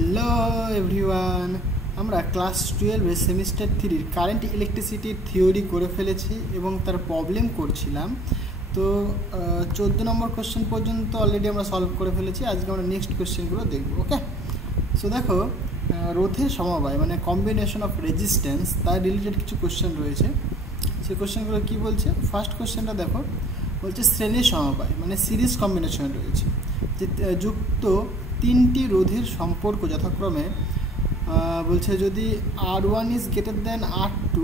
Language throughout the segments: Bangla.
হ্যালো এভরিওয়ান, আমরা ক্লাস 12 সেমিস্টার 3 কারেন্ট ইলেকট্রিসিটির থিওরি করে ফেলেছি এবং তার প্রবলেম করছিলাম। তো 14 নম্বর কোশ্চেন পর্যন্ত অলরেডি আমরা সলভ করে ফেলেছি। আজকে আমরা নেক্সট কোশ্চেনগুলো দেখব। ওকে, সো দেখো, রোধের সমবায় মানে কম্বিনেশন অফ রেজিস্ট্যান্স, তার রিলেটেড কিছু কোশ্চেন রয়েছে। সেই কোশ্চেনগুলো কী বলছে? ফার্স্ট কোশ্চেনটা দেখো, বলছে শ্রেণীর সমবায় মানে সিরিজ কম্বিনেশন রয়েছে যে যুক্ত তিনটি রোধের সম্পর্ক যথাক্রমে বলছে যদি R1 is greater than R2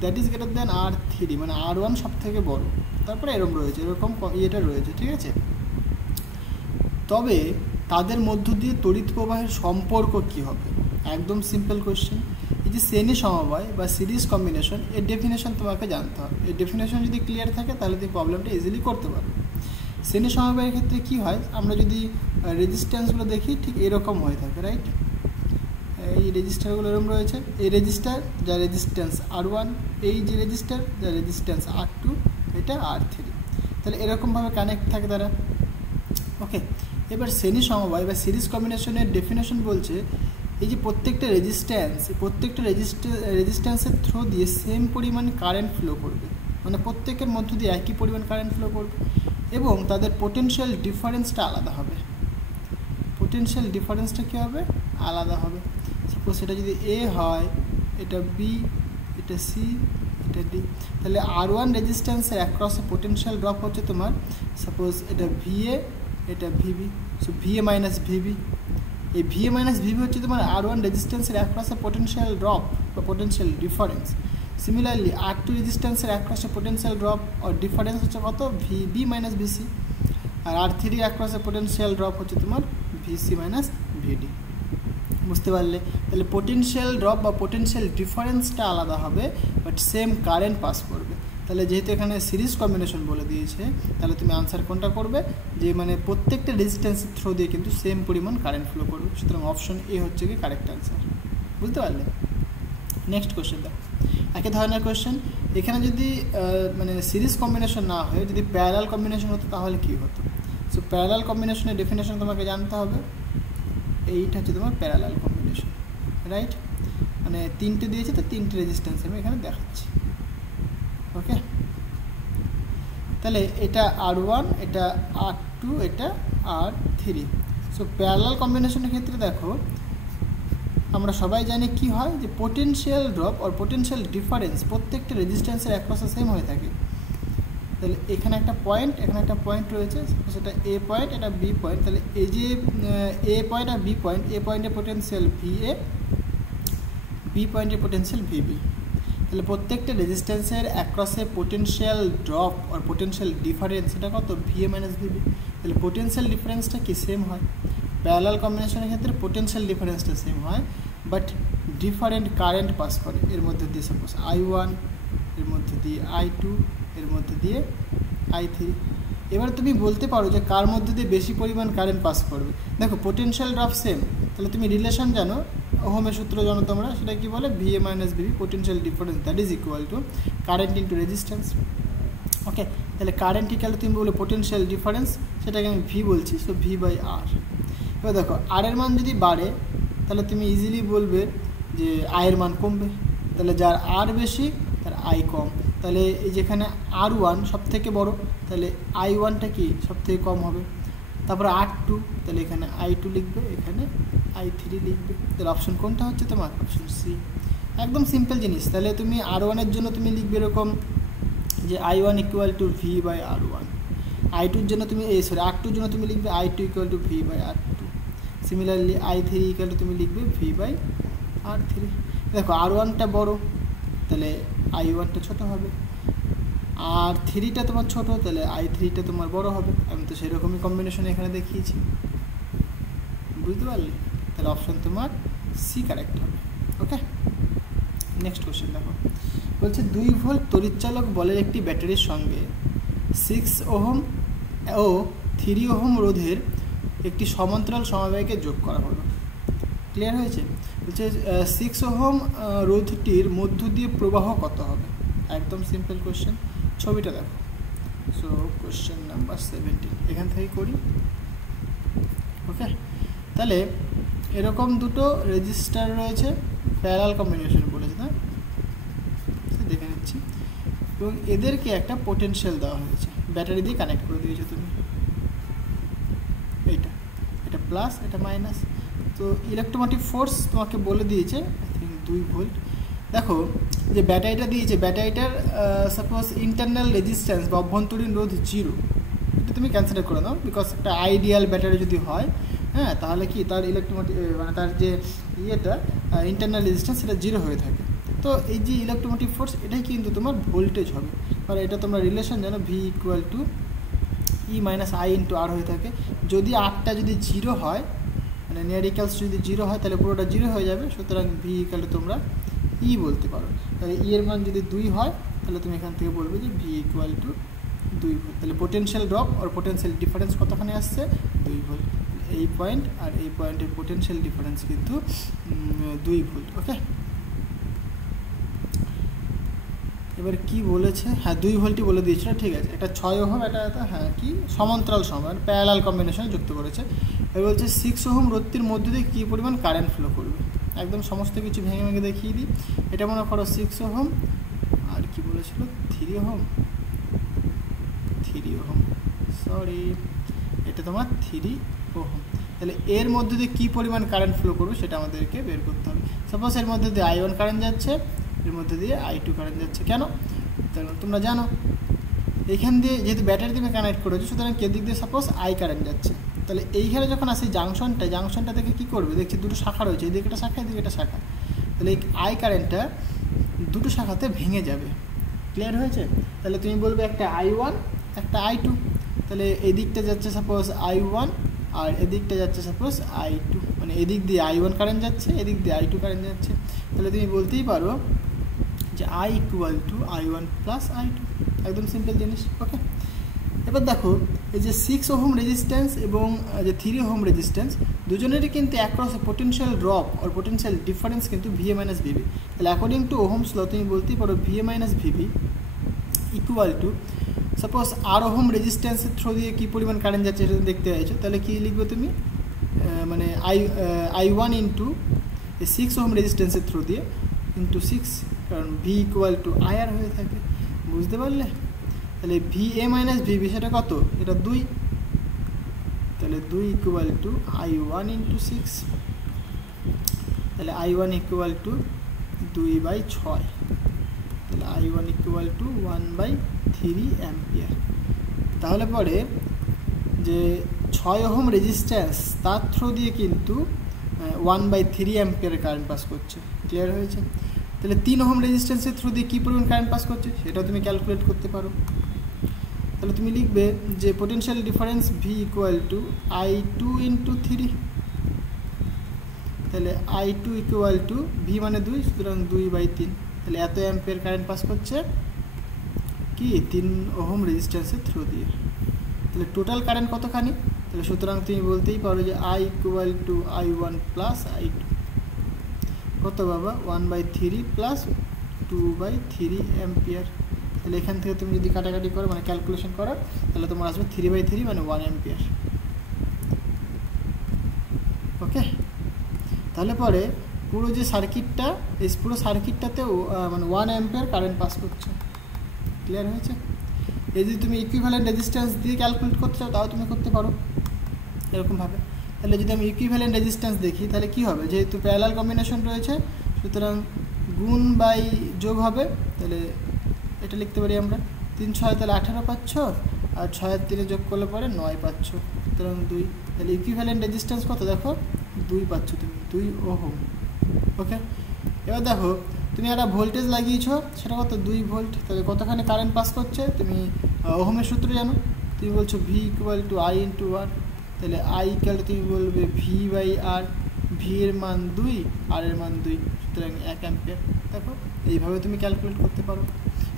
that is greater than R3, মানে R1 সব থেকে বড়, তারপরে এরকম ইয়েটা রয়েছে, ঠিক আছে। তবে তাদের মধ্য দিয়ে তড়িৎ প্রবাহের সম্পর্ক কী হবে? একদম সিম্পল কোয়েশ্চেন। এই যে শ্রেণী সমবায় বা সিরিজ কম্বিনেশন, এর ডেফিনেশন তোমাকে জানতে হবে। এই ডেফিনেশন যদি ক্লিয়ার থাকে তাহলে তুমি প্রবলেমটা ইজিলি করতে পারো। শ্রেণী সমবায়ের ক্ষেত্রে কী হয়, আমরা যদি রেজিস্ট্যান্সগুলো দেখি ঠিক এরকম হয়ে থাকে, রাইট? এই রেজিস্টারগুলো এরকম রয়েছে, এই রেজিস্টার যা রেজিস্ট্যান্স R1, এই যে রেজিস্টার যা রেজিস্ট্যান্স R2, এটা R3, তাহলে এরকমভাবে কানেক্ট থাকে তারা। ওকে, এবার শ্রেণী সমবায় বা সিরিজ কম্বিনেশনের ডেফিনেশন বলছে এই যে প্রত্যেকটা রেজিস্ট্যান্সের থ্রু দিয়ে সেম পরিমাণ কারেন্ট ফ্লো করবে, মানে প্রত্যেকের মধ্য দিয়ে একই পরিমাণ কারেন্ট ফ্লো করবে এবং তাদের পোটেনশিয়াল ডিফারেন্সটা আলাদা হবে। পোটেনশিয়াল ডিফারেন্সটা কী হবে? আলাদা হবে। সাপোজ এটা যদি এ হয়, এটা বি, এটা সি, এটা ডি, তাহলে R1 রেজিস্ট্যান্সের অ্যাক্রসে পোটেনশিয়াল ড্রপ হচ্ছে তোমার, সাপোজ এটা VA, এটা VB, so VA minus VB। এই VA মাইনাস VB হচ্ছে তোমার R1 রেজিস্ট্যান্সের অ্যাক্রসে পোটেনশিয়াল ড্রপ বা পোটেনশিয়াল ডিফারেন্স। সিমিলারলি R2 রেজিস্ট্যান্সের অ্যাক্রসে পোটেনশিয়াল ড্রপ আর ডিফারেন্স হচ্ছে কত? VB minus VC। আর R3 অ্যাক্রসে পোটেনশিয়াল ড্রপ হচ্ছে তোমার VC মাইনাস VD। বুঝতে পারলে? তাহলে পোটেনশিয়াল ড্রপ বা পোটেনশিয়াল ডিফারেন্সটা আলাদা হবে, বাট সেম কারেন্ট পাস করবে। তাহলে যেহেতু এখানে সিরিজ কম্বিনেশন বলে দিয়েছে, তাহলে তুমি আনসার কোনটা করবে? যে মানে প্রত্যেকটা রেজিস্ট্যান্সের থ্রু দিয়ে কিন্তু সেম পরিমাণ কারেন্ট ফ্লো করবে। সুতরাং অপশন এ হচ্ছে কি কারেক্ট আনসার। বুঝতে পারলে? নেক্সট কোশ্চেন দেখো, একই ধরনের কোশ্চেন। এখানে যদি মানে সিরিজ কম্বিনেশন না হয়ে যদি প্যারালাল কম্বিনেশন হতো তাহলে কী হতো? সো প্যারালাল কম্বিনেশনের ডেফিনেশন তোমাকে জানতে হবে। এইটা হচ্ছে তোমার প্যারালাল কম্বিনেশন, রাইট? মানে তিনটে দিয়েছে, তো তিনটে রেজিস্ট্যান্স আমি এখানে দেখাচ্ছি। ওকে, তাহলে এটা R1, এটা R2, এটা R3। সো প্যারালাল কম্বিনেশনের ক্ষেত্রে দেখো, আমরা সবাই জানি কি হয়, যে পোটেনশিয়াল ড্রপ আর পোটেনশিয়াল ডিফারেন্স প্রত্যেকটা রেজিস্ট্যান্সের অ্যাক্রসে সেম হয়ে থাকে। তাহলে এখানে একটা পয়েন্ট, এখানে একটা পয়েন্ট রয়েছে, সেটা এ পয়েন্ট, এটা বি পয়েন্ট। তাহলে এই যে এ পয়েন্ট আর বি পয়েন্ট, এ পয়েন্টের পোটেনশিয়াল VA, বি পয়েন্টের পোটেনশিয়াল VB। তাহলে প্রত্যেকটা রেজিস্ট্যান্সের অ্যাক্রসে পোটেনশিয়াল ড্রপ আর পোটেনশিয়াল ডিফারেন্স এটা কত? VA minus VB। তাহলে পোটেনশিয়াল ডিফারেন্সটা কি সেম হয়? প্যারালাল কম্বিনেশনের ক্ষেত্রে পোটেনশিয়াল ডিফারেন্সটা সেম হয়, বাট ডিফারেন্ট কারেন্ট পাস করে এর মধ্যে দিয়ে। সাপোজ I1, এর মধ্যে দিয়ে I2, এর মধ্যে দিয়ে I3। এবার তুমি বলতে পারো যে কার মধ্যে দিয়ে বেশি পরিমাণ কারেন্ট পাস করবে। দেখো পোটেনশিয়াল ড্রপ সেম, তাহলে তুমি রিলেশন জানো, ওহমের সূত্র জানো তোমরা, সেটা কি বলে? VA minus VB, potential difference that is equal to current into resistance. Okay, তাহলে কারেন্ট ইকুয়াল তুমি বলে পোটেনশিয়াল ডিফারেন্স, সেটাকে আমি V বলছি, সো V/R। এবার দেখো R এর মান যদি বাড়ে তাহলে তুমি ইজিলি বলবে যে I এর মান কমবে। তাহলে যার R বেশি তার I কম। তাহলে এই যেখানে R1 সব থেকে বড়ো, তাহলে I1টা কি সব থেকে কম হবে। তারপরে R2, তাহলে এখানে I2 লিখবে, এখানে I3 লিখবে। তাহলে অপশন কোনটা হচ্ছে তোমার? Option C. একদম সিম্পল জিনিস। তাহলে তুমি R1-এর জন্য তুমি লিখবে এরকম যে I1 ইকুয়াল টু V/R1। I2-র জন্য তুমি R2-র জন্য তুমি লিখবে I2 equal to V/R2। Similarly I3 equal to তুমি লিখবে V/R3। দেখো R1টা বড়, তাহলে I1টা ছোট হবে, আর 3টা তোমার ছোট, তাহলে I3টা তোমার বড় হবে। আমি তো সেরকমই কম্বিনেশন এখানে দেখিয়েছি। বুঝতে পারলে? তাহলে অপশন তোমার সি কারেক্ট হবে। ওকে, নেক্সট কোশ্চেন দেখো, বলছে 2 ভোল্ট তড়িৎচালক বলের একটি ব্যাটারির সঙ্গে 6 ওহম ও 3 ওহম রোধের একটি সমান্তরাল সমবায়কে যোগ করা হলো। ক্লিয়ার হয়েছে? বলছে 6 ওহম রোধটির মধ্য দিয়ে প্রবাহ কত হবে? একদম সিম্পল কোশ্চেন। ছবিটা দেখো। সো কোশ্চেন নাম্বার 17 এখান থেকে করি। ওকে, তাহলে এরকম দুটো রেজিস্টার রয়েছে, প্যারালাল কম্বিনেশন বলেছে না, দেখে নিচ্ছি, এবং এদেরকে একটা পোটেনশিয়াল দেওয়া হয়েছে, ব্যাটারি দিয়ে কানেক্ট করে দিয়েছো তুমি, এটা প্লাস এটা মাইনাস। তো ইলেকট্রোমোটিভ ফোর্স তোমাকে বলে দিয়েছে আই থিঙ্ক 2 ভোল্ট। দেখো যে ব্যাটারিটা দিয়েছে, ব্যাটারিটার সাপোজ ইন্টারনাল রেজিস্ট্যান্স বা অভ্যন্তরীণ রোধ 0, এটা তুমি কনসিডার করে নাও, বিকজ একটা আইডিয়াল ব্যাটারি যদি হয়, হ্যাঁ, তাহলে কি তার ইলেকট্রোমোটিভ মানে তার যে ইন্টারনাল রেজিস্ট্যান্স সেটা 0 হয়ে থাকে। তো এই যে ইলেকট্রোমোটিভ ফোর্স এটাই কিন্তু তোমার ভোল্টেজ হবে, কারণ এটা তোমরা রিলেশন জানো, V equal to E minus I into R হয়ে থাকে। যদি আরটা যদি 0 হয়, মানে নিউমেরিক্যালস যদি 0 হয়, তাহলে পুরোটা 0 হয়ে যাবে, সুতরাং ভি ইকুয়াল তোমরা ই বলতে পারো। তাহলে ই এর মান যদি 2 হয়, তাহলে তুমি এখান থেকে বলবে যে ভি ইকুয়াল টু 2 ভোল্ট। তাহলে পোটেনশিয়াল ড্রপ আর পোটেনশিয়াল ডিফারেন্স কতখানি আসছে, 2 ভোল্ট। এই পয়েন্ট আর এই পয়েন্টের পোটেনশিয়াল ডিফারেন্স কিন্তু 2 ভোল্ট। ওকে, এবার কি বলেছে, হ্যাঁ 2 ভোল্টই বলে দিয়েছিল, ঠিক আছে। এটা 6 ওহম, এটা হ্যাঁ কি সমান্তরাল সময় প্যারালাল কম্বিনেশনে যুক্ত করেছে। এবার বলছে 6 ওহম রোধটির মধ্যে দিয়ে কী পরিমাণ কারেন্ট ফ্লো করবে, একদম সমস্ত কিছু ভেঙে ভেঙে দেখিয়ে দিই। এটা মনে করো 6 ওহম, আর কি বলেছিল 3 ওহম, সরি এটা তোমার 3 ওহম। তাহলে এর মধ্যে দিয়ে কী পরিমাণ কারেন্ট ফ্লো করবে সেটা আমাদেরকে বের করতে হবে। সাপোজ এর মধ্যে দিয়ে I1 কারেন্ট যাচ্ছে, এর মধ্যে দিয়ে I2 কারেন্ট যাচ্ছে, কেন? তোমরা জানো এইখান দিয়ে যেহেতু ব্যাটারি তুমি কানেক্ট করেছো, সুতরাং কে দিক দিয়ে সাপোজ I কারেন্ট যাচ্ছে। তাহলে এইখানে যখন আসে জাংশনটা থেকে কী করবে, দেখছি দুটো শাখা রয়েছে, এদিকে একটা শাখা এদিকে একটা শাখা, তাহলে এই I কারেন্টটা দুটো শাখাতে ভেঙে যাবে। ক্লিয়ার হয়েছে? তাহলে তুমি বলবে একটা I1 একটা I2, তাহলে এদিকটা যাচ্ছে সাপোজ I1 আর এদিকটা যাচ্ছে সাপোজ I2, মানে এদিক দিয়ে I1 কারেন্ট যাচ্ছে, এদিক দিয়ে I2 কারেন্ট যাচ্ছে। তাহলে তুমি বলতেই পারো যে I equal to I1 plus I2, একদম সিম্পল জিনিস। ওকে, এবার দেখো এই যে 6 ওহম রেজিস্ট্যান্স এবং যে 3 ওহম রেজিস্ট্যান্স দুজনেরই কিন্তু অ্যাক্রস পোটেনশিয়াল ড্রপ আর পোটেনশিয়াল ডিফারেন্স কিন্তু VA মাইনাস VB। তাহলে অ্যাকর্ডিং টু ওহমস ল তুমি বলতেই পারো VA minus VB equal to suppose আর ওহম রেজিস্ট্যান্সের থ্রু দিয়ে কী পরিমাণ কারেন্ট যাচ্ছে সেটা দেখতে চাইছো, তাহলে কী লিখবে তুমি, মানে I1 ইন্টু 6 ওহম রেজিস্ট্যান্সের থ্রু দিয়ে ইন্টু 6, কারণ V ইকুয়াল টু IR হয়ে থাকে। বুঝতে পারলে? তাহলে VA মাইনাস VB সেটা কত, এটা 2, তাহলে 2 ইকুয়াল টু I1 ইন্টু 6, তাহলে I1 ইকুয়াল টু 2/6, তাহলে I1 ইকুয়াল টু 1/3 অ্যাম্পিয়ার। তাহলে পরে যে 6 ওহম রেজিস্ট্যান্স তার থ্রু দিয়ে কিন্তু 1/3 অ্যাম্পিয়ার কারেন্ট পাস করছে। ক্লিয়ার হয়েছে? তাহলে 3 ওহম রেজিস্ট্যান্সের থ্রু দিয়ে কী পরিমাণ কারেন্ট পাস করছে সেটাও তুমি ক্যালকুলেট করতে পারো। তাহলে তুমি লিখবে যে potential difference V equal to I2 into 3, তাহলে I2 ইকুয়াল টু V মানে 2, সুতরাং 2/3, তাহলে এত অ্যাম্পিয়ার কারেন্ট পাস করছে কি 3 ওহম রেজিস্ট্যান্সের থ্রু দিয়ে। তাহলে টোটাল কারেন্ট কতখানি, তাহলে সুতরাং তুমি বলতেই পারো যে I equal to I1 plus I2 কত বাবা, 1/3 প্লাস 2/3 অ্যাম্পিয়ার। তাহলে এখান থেকে তুমি যদি কাটাকাটি করো মানে ক্যালকুলেশন করো, তাহলে তোমার আসবে 3/3 মানে 1 অ্যাম্পিয়ার। ওকে, তাহলে পরে পুরো যে সার্কিটটা, এই পুরো সার্কিটটাতেও মানে 1 অ্যাম্পিয়ার কারেন্ট পাস করছে। ক্লিয়ার হয়েছে? এই যদি তুমি ইকুইভ্যালেন্ট রেজিস্ট্যান্স দিয়ে ক্যালকুলেট করতে চাও তাও তুমি করতে পারো এরকমভাবে। তাহলে যদি আমি ইকুইভ্যালেন্ট রেজিস্ট্যান্স দেখি তাহলে কী হবে, যেহেতু প্যারালাল কম্বিনেশন রয়েছে সুতরাং গুণ বাই যোগ হবে, তাহলে এটা লিখতে পারি আমরা 3 6 তাহলে 18 পাচ্ছ, আর 6 আর 3 যোগ করলে পরে 9 পাচ্ছ, সুতরাং 2। তাহলে ইকুইভ্যালেন্ট রেজিস্ট্যান্স কত দেখো, 2 পাচ্ছ তুমি, 2 ওহম। ওকে, এবার দেখো তুমি একটা ভোল্টেজ লাগিয়েছো, সেটা কত 2 ভোল্ট, তাহলে কতখানি কারেন্ট পাস করছে তুমি ওহমের সূত্র জানো, তুমি বলছো V equal to I into R, তাহলে I ইকুয়াল তুমি বলবে V/R, V এর মান 2 আর এর মান 2, সুতরাং 1 অ্যাম্পিয়ার। দেখো এইভাবে তুমি ক্যালকুলেট করতে পারো।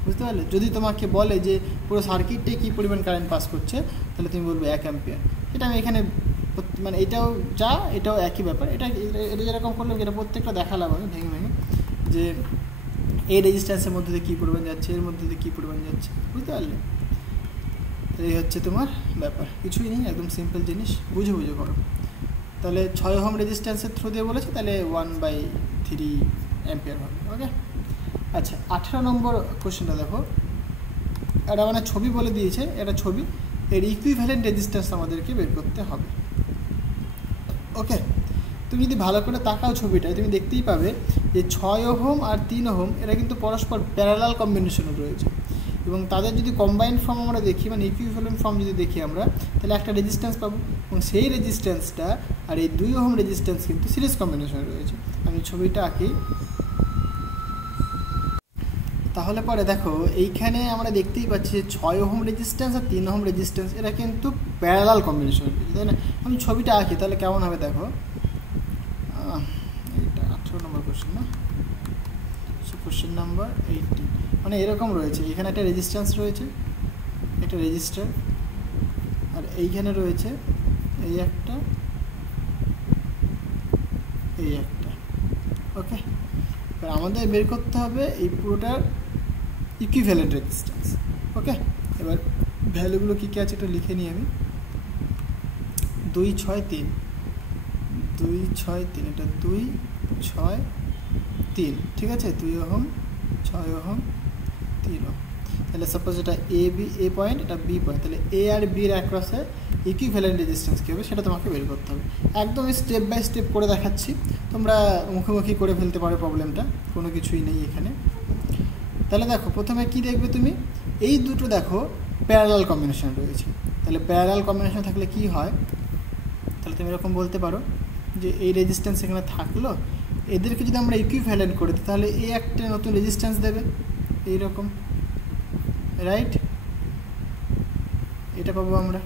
বুঝতে পারলে? যদি তোমাকে বলে যে পুরো সার্কিটে কী পরিমাণ কারেন্ট পাস করছে, তাহলে তুমি বলবে 1 অ্যাম্পিয়ার। এটা আমি এখানে মানে এটাও যা এটাও একই ব্যাপার, এটা যেরকম করলে এটা প্রত্যেকটা দেখালাম আমি ভেঙে ভেঙে, যে এই রেজিস্ট্যান্সের মধ্যে দিয়ে কী পরিমাণ যাচ্ছে, এর মধ্যে দিয়ে কী পরিমাণ যাচ্ছে। বুঝতে পারলে? এই হচ্ছে তোমার ব্যাপার, কিছুই নেই, একদম সিম্পল জিনিস, বুঝে বুঝে করো। তাহলে 6 ওহম রেজিস্ট্যান্সের থ্রু দিয়ে বলেছে, তাহলে 1/3 অ্যাম্পিয়ার হবে। ওকে, আচ্ছা 18 নম্বর কোশ্চেনটা দেখো, এটা মানে ছবি বলে দিয়েছে, এটা ছবি, এর ইকুইভ্যালেন্ট রেজিস্ট্যান্স আমাদেরকে বের করতে হবে। ওকে, তুমি যদি ভালো করে তাকাও ছবিটায় তুমি দেখতেই পাবে যে 6 ওহম আর 3 ওহম এরা কিন্তু পরস্পর প্যারালাল কম্বিনেশনে রয়েছে, এবং তাদের যদি কম্বাইন্ড ফর্ম আমরা দেখি, মানে ইকুইভ্যালেন্ট ফর্ম যদি দেখি আমরা, তাহলে একটা রেজিস্ট্যান্স পাবো, এবং সেই রেজিস্ট্যান্সটা আর এই 2 ওহম রেজিস্ট্যান্স কিন্তু সিরিজ কম্বিনেশনে রয়েছে। আমি ছবিটা আঁকি, তাহলে পরে দেখো এইখানে আমরা দেখতেই পাচ্ছি যে 6 ওহম রেজিস্ট্যান্স আর 3 ওহম রেজিস্ট্যান্স এরা কিন্তু প্যারালাল কম্বিনেশনে রয়েছে, তাই না? আমি ছবিটা আঁকি, তাহলে কেমন হবে দেখো, এটা 18 নম্বর কোশ্চেন না, কোশ্চেন নাম্বার 18, মানে এরকম রয়েছে, এখানে একটা রেজিস্ট্যান্স রয়েছে, একটা রেজিস্টার, আর এইখানে রয়েছে এই একটা, এই একটা। ওকে, এবার আমাদের বের করতে হবে এই পুরোটার ইকুইভ্যালেন্ট রেজিস্ট্যান্স। ওকে, এবার ভ্যালুগুলো কী কী আছে একটু লিখে নিই আমি। 2 6 3, 2 6 3, এটা 2 6 3, ঠিক আছে, 2 ওহম 6 ওহম 3 ওহম। তাহলে সাপোজ এটা এ পয়েন্ট, এটা বি পয়েন্ট, তাহলে এ আর বির অ্যাক্রসে ইকুইভ্যালেন্ট রেজিস্ট্যান্স কী হবে সেটা তোমাকে বের করতে হবে। একদম স্টেপ বাই স্টেপ করে দেখাচ্ছি, তোমরা মুখোমুখি করে ফেলতে পারো প্রবলেমটা, কোনো কিছুই নেই এখানে। তাহলে দেখো প্রথমে কি দেখবে তুমি, এই দুটো দেখো প্যারালাল কম্বিনেশন রয়েছে, তাহলে প্যারালাল কম্বিনেশন থাকলে কি হয়, তাহলে তুমি এরকম বলতে পারো যে এই রেজিস্ট্যান্স এখানে থাকলো, এদেরকে যদি আমরা ইকুইভ্যালেন্ট করে দিই তাহলে এই একটা নতুন রেজিস্ট্যান্স দেবে এইরকম, রাইট? এটা পাবো আমরা,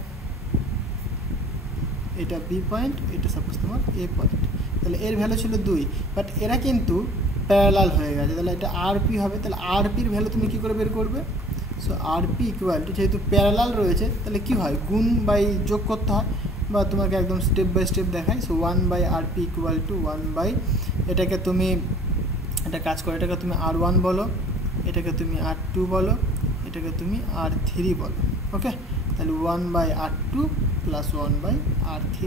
এটা বি পয়েন্ট, এটা সাপোজ তোমার এ পয়েন্ট, তাহলে এর ভ্যালু ছিল 2, বাট এরা কিন্তু প্যারালাল হয়ে গেছে, তাহলে এটা আরপি হবে। তাহলে আরপির ভ্যালু তুমি কী করে বের করবে? সো আরপি ইকুয়াল টু, যেহেতু প্যারালাল রয়েছে তাহলে কি হয়, গুণ বাই যোগ করতে হয়, বা তোমাকে একদম স্টেপ বাই স্টেপ দেখায়। সো 1/RP ইকুয়াল টু 1 এটাকে তুমি, এটা কাজ করো, এটাকে তুমি R1 বলো, এটাকে তুমি R2 বলো, এটাকে তুমি R3 বলো। ওকে, তাহলে 1/R2 প্লাস 1/R3,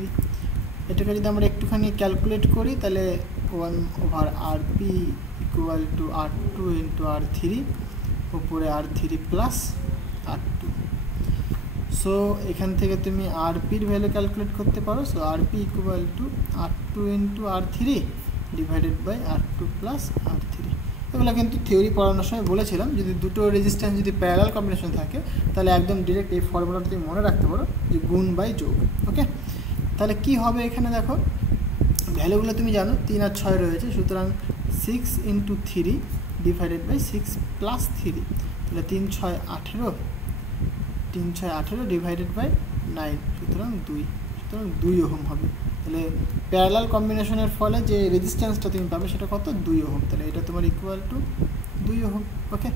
এটাকে যদি আমরা একটুখানি ক্যালকুলেট করি তাহলে 1/RP equal to R2 into R3, উপরে R3 প্লাস R2। সো এখান থেকে তুমি আরপির ভ্যালু ক্যালকুলেট করতে পারো। So RP equal to R2 into R3 divided by R2 plus R3। এগুলো কিন্তু থিওরি পড়ানোর সময় বলেছিলাম, যদি দুটো রেজিস্ট্যান্স যদি প্যারালাল কম্বিনেশন থাকে তাহলে একদম ডিরেক্ট এই ফর্মুলাটা তুমি মনে রাখতে পারো যে গুণ বাই যোগ। ওকে, তাহলে কি হবে এখানে দেখো ভ্যালুগুলো তুমি জানো 3 আর 6 রয়েছে, সুতরাং 6 ইন্টু 3 ডিভাইডেড বাই 6 প্লাস 3, তাহলে 3 6 18, 3 6 18 ডিভাইডেড বাই 9, সুতরাং 2 ওহম হবে। তাহলে প্যারালাল কম্বিনেশনের ফলে যে রেজিস্ট্যান্সটা তুমি পাবে সেটা কত, 2 ওহম। তাহলে এটা তোমার ইকুয়াল টু 2 ওহম। ওকে,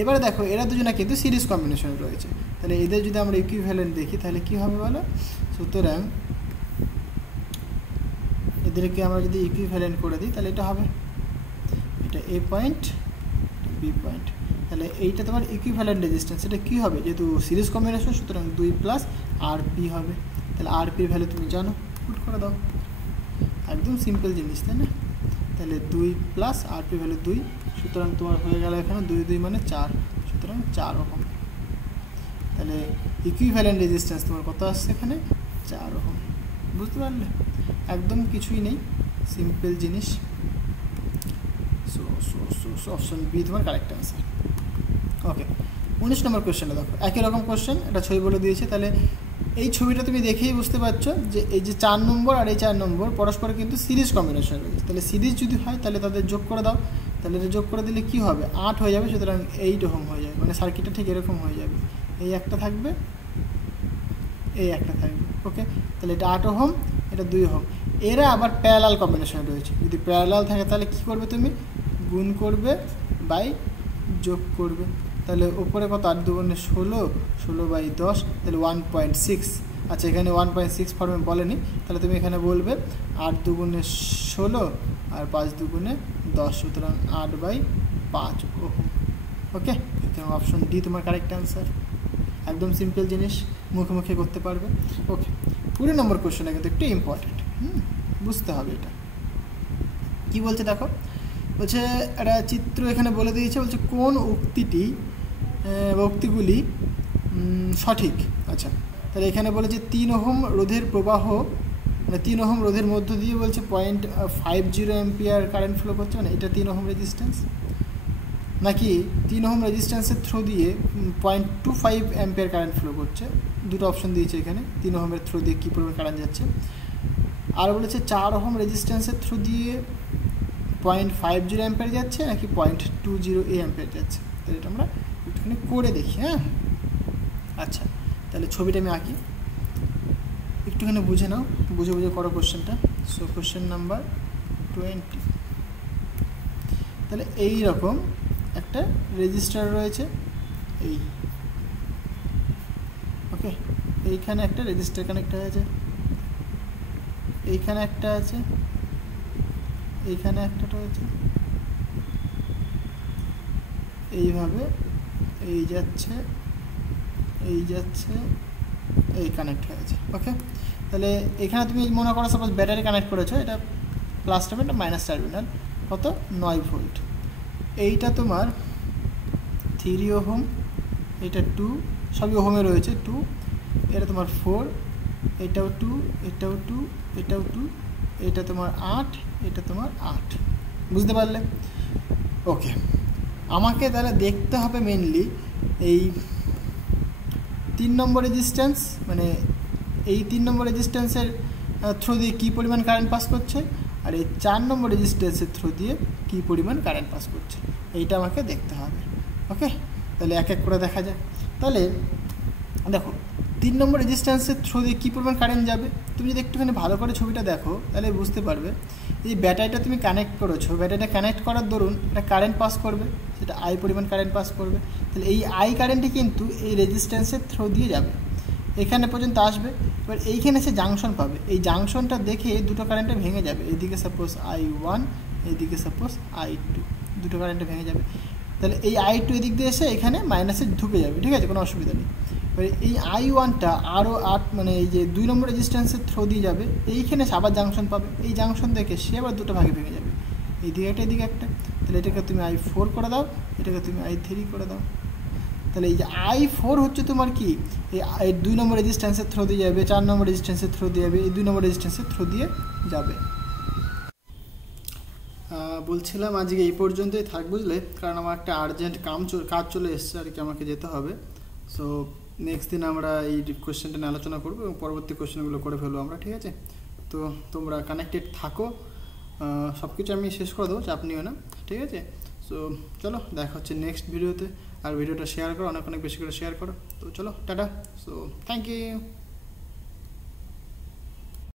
এবারে দেখো এরা দুজনা কিন্তু সিরিজ কম্বিনেশনে রয়েছে, তাহলে এদের যদি আমরা ইকুইভ্যালেন্ট দেখি তাহলে কী হবে বলো, সুতরাং এদেরকে আমরা যদি ইকুইভ্যালেন্ট করে দিই তাহলে এটা হবে, এটা এ পয়েন্ট, বি পয়েন্ট, তাহলে এইটা তোমার ইকুইভ্যালেন্ট রেজিস্ট্যান্স। এটা কী হবে, যেহেতু সিরিজ কম্বিনেশন সুতরাং 2 প্লাস আরপি হবে। তাহলে আরপির ভ্যালু তুমি জানো, পুট করে দাও, একদম সিম্পল জিনিস, তাই না? তাহলে 2 প্লাস আরপি ভ্যালু 2, সুতরাং তোমার হয়ে গেল এখানে 2 2 মানে 4, সুতরাং 4 ওহম। তাহলে ইকুইভ্যালেন্ট রেজিস্ট্যান্স তোমার কত আসছে এখানে, 4 ওহম। বুঝতে পারলে, একদম কিছুই নেই, সিম্পল জিনিস। সো অপশন বি তোমার কারেক্ট অ্যান্সার। ওকে, 19 নম্বর কোয়েশ্চেনটা দেখো, একই রকম কোয়েশ্চেন, এটা ছবি বলে দিয়েছে। তাহলে এই ছবিটা তুমি দেখেই বুঝতে পারছো যে এই যে 4 নম্বর আর এই 4 নম্বর পরস্পর কিন্তু সিরিজ কম্বিনেশন রয়েছে। তাহলে সিরিজ যদি হয় তাহলে তাদের যোগ করে দাও, তাহলে এটা যোগ করে দিলে কি হবে, 8 হয়ে যাবে, সুতরাং 8 ওহম হয়ে যাবে, মানে সার্কিটটা ঠিক এরকম হয়ে যাবে, এই একটা থাকবে, এই একটা থাকবে। ওকে, তাহলে এটা 8 ওহম, এটা 2 ওহম। এরা আবার প্যারালাল কম্বিনেশনে রয়েছে, যদি প্যারালাল থাকে তাহলে কী করবে, তুমি গুণ করবে বাই যোগ করবে। তাহলে ওপরে কত, 8 2 16, 16/10, তাহলে 1.6। আচ্ছা, এখানে 1.6 ফর্মে বলেনি, তাহলে তুমি এখানে বলবে 8 2 16 আর 5 2 10, সুতরাং 8/5 ওহম। ওকে, সুতরাং অপশন ডি তোমার কারেক্ট অ্যান্সার। একদম সিম্পল জিনিস, মুখে মুখে করতে পারবে। ওকে, 20 নম্বর কোয়েশ্চেনটা কিন্তু একটু ইম্পর্টেন্ট। বুঝতে হবে এটা কি বলছে দেখো, বলছে একটা চিত্র এখানে বলে দিয়েছে, বলছে কোন উক্তিগুলি সঠিক। আচ্ছা, তাহলে এখানে বলেছে 3 ওহম রোধের প্রবাহ, মানে 3 ওহম রোধের মধ্য দিয়ে বলছে 0.50 অ্যাম্পিয়ার কারেন্ট ফ্লো করছে, মানে এটা 3 ওহম রেজিস্ট্যান্স, নাকি 3 ওহম রেজিস্ট্যান্সের থ্রু দিয়ে 0.25 অ্যাম্পিয়ার কারেন্ট ফ্লো করছে। দুটো অপশন দিয়েছে এখানে, 3 ওহমের থ্রু দিয়ে কী পরিমাণ কারেন্ট যাচ্ছে। আর বলেছে 4 ওহম রেজিস্ট্যান্সের থ্রু দিয়ে 0.50 অ্যাম্পিয়ার যাচ্ছে নাকি 0.20 অ্যাম্পিয়ার যাচ্ছে। তাহলে এটা আমরা একটুখানি করে দেখি। হ্যাঁ, আচ্ছা, তাহলে ছবিটা আমি আঁকি, একটুখানি বুঝে নাও, বুঝে বুঝে করো কোশ্চেনটা। সো কোশ্চেন নাম্বার 20, তাহলে এই রকম একটা রেজিস্টার রয়েছে, এই ওকে, এইখানে একটা রেজিস্টার কানেক্ট হয়ে আছে, এইখানে একটা আছে, এইখানে একটা রয়েছে, এইভাবে এই যাচ্ছে, এই যাচ্ছে, এই কানেক্ট হয়েছে। ওকে, তাহলে এখানে তুমি মনে করো সাপোজ ব্যাটারি কানেক্ট করেছো, এটা প্লাস টার্মিনাল মাইনাস টার্মিনাল, কত 9 ভোল্ট। এইটা তোমার 3 ওহম, এটা 2, সবই ওহমে রয়েছে 2, এটা তোমার 4, এটাও 2, এটাও 2, এটাও 2, এটা তোমার 8, এটা তোমার 8। বুঝতে পারলে? ওকে, আমাকে তাহলে দেখতে হবে মেনলি এই 3 নম্বর রেজিস্ট্যান্স, মানে এই 3 নম্বর রেজিস্ট্যান্সের থ্রু দিয়ে কী পরিমাণ কারেন্ট পাস করছে, আর এই 4 নম্বর রেজিস্ট্যান্সের থ্রু দিয়ে কী পরিমাণ কারেন্ট পাস করছে, এইটা আমাকে দেখতে হবে। ওকে, তাহলে এক এক করে দেখা যায়। তাহলে দেখো 3 নম্বর রেজিস্ট্যান্সের থ্রু দিয়ে কী পরিমাণ কারেন্ট যাবে, তুমি যদি একটুখানি ভালো করে ছবিটা দেখো তাহলে বুঝতে পারবে। এই ব্যাটারিটা তুমি কানেক্ট করেছো, ব্যাটারিটা কানেক্ট করার দরুন এটা কারেন্ট পাস করবে, সেটা আই পরিমাণ কারেন্ট পাস করবে। তাহলে এই আই কারেন্টটি কিন্তু এই রেজিস্ট্যান্সের থ্রু দিয়ে যাবে, এখানে পর্যন্ত আসবে। এবার এইখানে সে জাংশন পাবে, এই জাংশনটা দেখে দুটো কারেন্টে ভেঙে যাবে, এইদিকে সাপোজ I1, এইদিকে সাপোজ I2, দুটো কারেন্টে ভেঙে যাবে। তাহলে এই I2 এদিক দিয়ে এসে এখানে মাইনাসে ঢুকে যাবে, ঠিক আছে, কোনো অসুবিধা নেই। এবার এই I1টা আরও 8, মানে এই যে 2 নম্বর রেজিস্ট্যান্সের থ্রু দিয়ে যাবে, এইখানে আবার জাংশন পাবে, এই জাংশন দেখে সে আবার দুটো ভাগে ভেঙে যাবে, এইদিকে একটা, এদিকে একটা। তাহলে এটাকে তুমি I4 করে দাও, এটাকে তুমি I3 করে দাও। তাহলে এই যে I4 হচ্ছে তোমার কি, এই 2 নম্বর রেজিস্ট্যান্সের থ্রু দিয়ে যাবে, 4 নম্বর রেজিস্ট্যান্সের থ্রু দিয়ে যাবে, এই 2 নম্বর রেজিস্ট্যান্সের থ্রু দিয়ে যাবে। বলছিলাম আজকে এই পর্যন্তই থাক, বুঝলে, কারণ আমার একটা আর্জেন্ট কাজ চলে এসছে আর কি, আমাকে যেতে হবে। সো নেক্সট দিন আমরা এই কোয়েশ্চেনটা নিয়ে আলোচনা করবো এবং পরবর্তী কোয়েশ্চেনগুলো করে ফেলবো আমরা, ঠিক আছে। তো তোমরা কানেক্টেড থাকো, সব কিছু আমি শেষ করে দেবো, চাপ নিও না, ঠিক আছে। সো চলো, দেখা হচ্ছে নেক্সট ভিডিওতে। আর ভিডিওটা শেয়ার করো, অনেক অনেক বেশি করে শেয়ার করো। তো চলো, টাটা। So thank you.